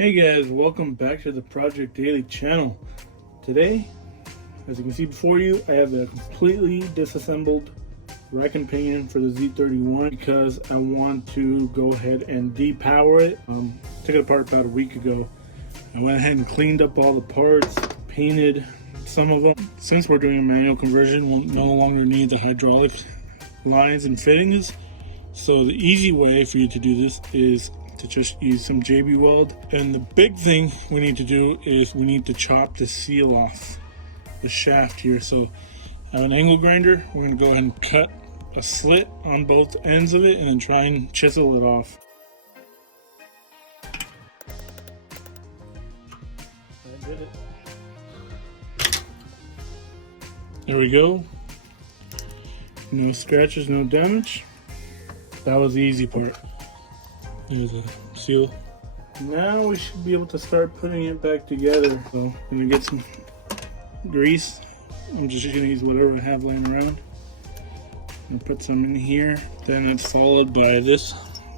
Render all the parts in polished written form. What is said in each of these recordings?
Hey guys, welcome back to the Project Daily channel. Today, as you can see before you, I have a completely disassembled rack and pinion for the Z31 because I want to go ahead and depower it. Took it apart about a week ago. I went ahead and cleaned up all the parts, painted some of them. Since we're doing a manual conversion, we'll no longer need the hydraulic lines and fittings. So the easy way for you to do this is to just use some JB weld. And the big thing we need to do is we need to chop the seal off the shaft here. So I have an angle grinder. We're going to go ahead and cut a slit on both ends of it and then try and chisel it off. I did it. There we go. No scratches, no damage. That was the easy part. There's a seal. Now we should be able to start putting it back together. So I'm gonna get some grease. I'm just gonna use whatever I have laying around and put some in here. Then it's followed by this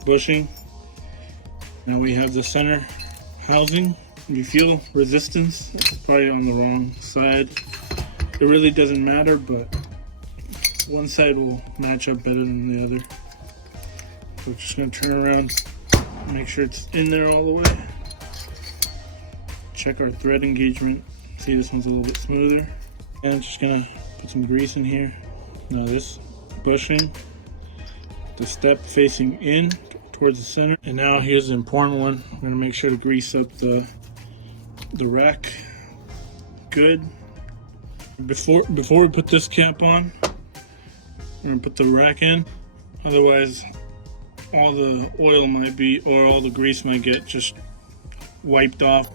bushing. Now we have the center housing. If you feel resistance, it's probably on the wrong side. It really doesn't matter, but one side will match up better than the other. So just gonna turn around, make sure it's in there all the way. Check our thread engagement. See, this one's a little bit smoother. And I'm just gonna put some grease in here. Now this bushing, the step facing in towards the center. And now here's the important one. I'm gonna make sure to grease up the rack good. Before we put this cap on, we're gonna put the rack in. Otherwise, all the oil might be, or all the grease might get just wiped off.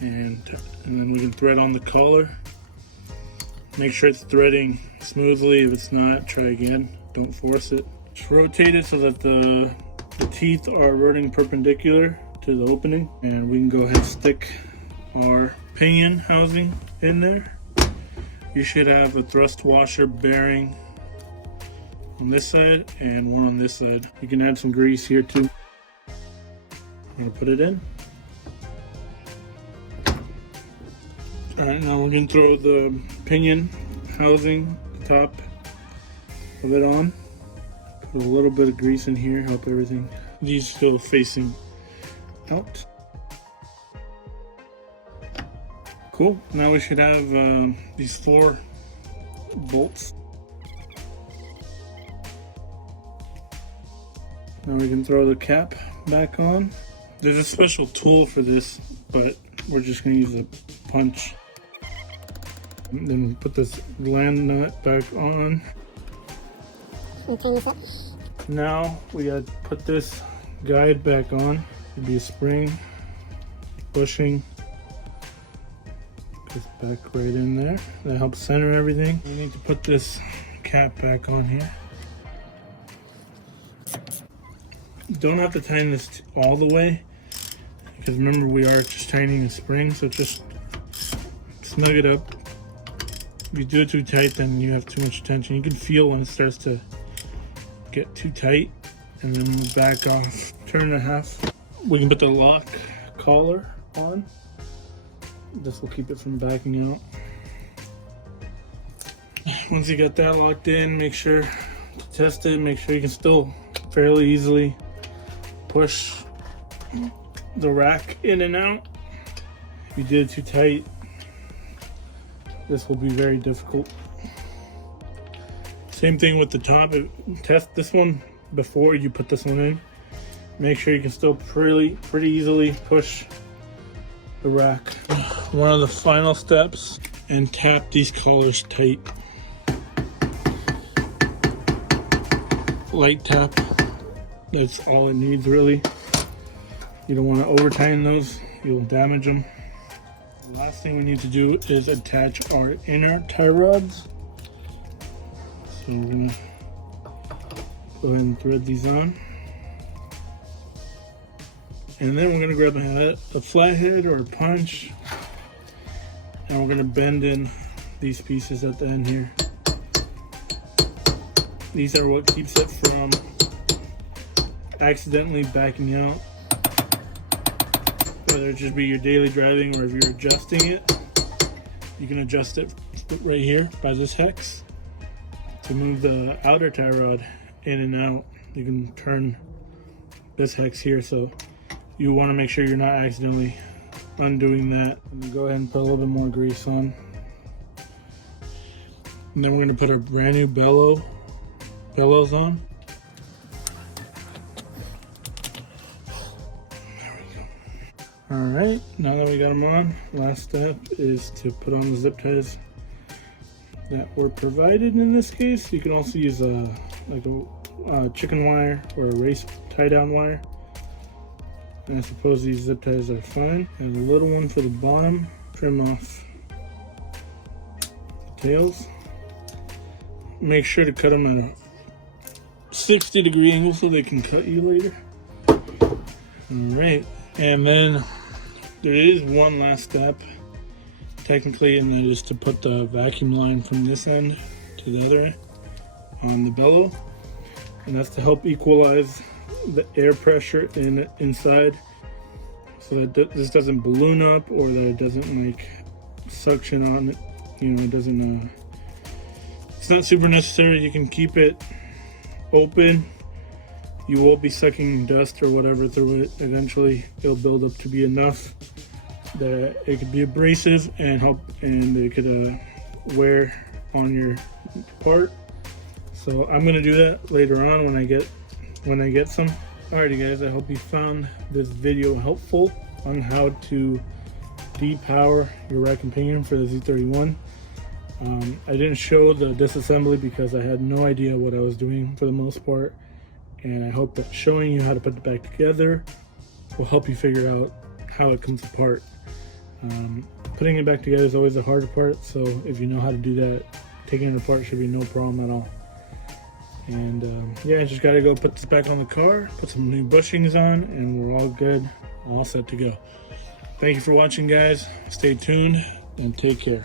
And then we can thread on the collar. Make sure it's threading smoothly. If it's not, try again. Don't force it. Just rotate it so that the teeth are running perpendicular to the opening. And we can go ahead and stick our pinion housing in there. You should have a thrust washer bearing on this side and one on this side. You can add some grease here too. I'm gonna put it in. All right, now we're gonna throw the pinion housing, top of it on. Put a little bit of grease in here, help everything. These go facing out. Cool, now we should have these 4 bolts. Now we can throw the cap back on. There's a special tool for this, but we're just gonna use a punch. And then put this gland nut back on. Now we gotta put this guide back on. It'd be a spring, bushing. This back right in there. That helps center everything. We need to put this cap back on here. Don't have to tighten this all the way, because remember we are just tightening the spring, so just snug it up. If you do it too tight, then you have too much tension. You can feel when it starts to get too tight, and then we'll back off. Turn it half. We can put the lock collar on. This will keep it from backing out. Once you got that locked in, make sure to test it. Make sure you can still fairly easily push the rack in and out. If you did it too tight, this will be very difficult. Same thing with the top. Test this one before you put this one in. Make sure you can still pretty easily push the rack. One of the final steps, and tap these collars tight. Light tap. That's all it needs, really. You don't want to over tighten those, you'll damage them. The last thing we need to do is attach our inner tie rods. So we're gonna go ahead and thread these on. And then we're gonna grab a flathead or a punch, and we're gonna bend in these pieces at the end here. These are what keeps it from accidentally backing out. whether it just be your daily driving or if you're adjusting it, you can adjust it right here by this hex to move the outer tie rod in and out. You can turn this hex here, so you want to make sure you're not accidentally undoing that. And then go ahead and put a little bit more grease on. And then we're going to put our brand new bellows on. There we go. Alright, now that we got them on, last step is to put on the zip ties that were provided in this case. You can also use a chicken wire or a race tie down wire. And I suppose these zip ties are fine. And a little one for the bottom, trim off the tails. Make sure to cut them at a 60-degree angle so they can cut you later. Alright, and then there is one last step technically, and that is to put the vacuum line from this end to the other end on the bellow. And that's to help equalize the air pressure inside, so that this doesn't balloon up or that it doesn't like suction on it. You know, it doesn't it's not super necessary. You can keep it open. You will be sucking dust or whatever through it. Eventually it'll build up to be enough that it could be abrasive and help, and it could wear on your part. So I'm gonna do that later on when I get some. Alrighty guys, I hope you found this video helpful on how to depower your rack and pinion for the Z31. I didn't show the disassembly because I had no idea what I was doing for the most part, and I hope that showing you how to put it back together will help you figure out how it comes apart. Putting it back together is always the harder part, so if you know how to do that, taking it apart should be no problem at all. And yeah, I just gotta go put this back on the car, put some new bushings on, and we're all good, all set to go. Thank you for watching guys, stay tuned and take care.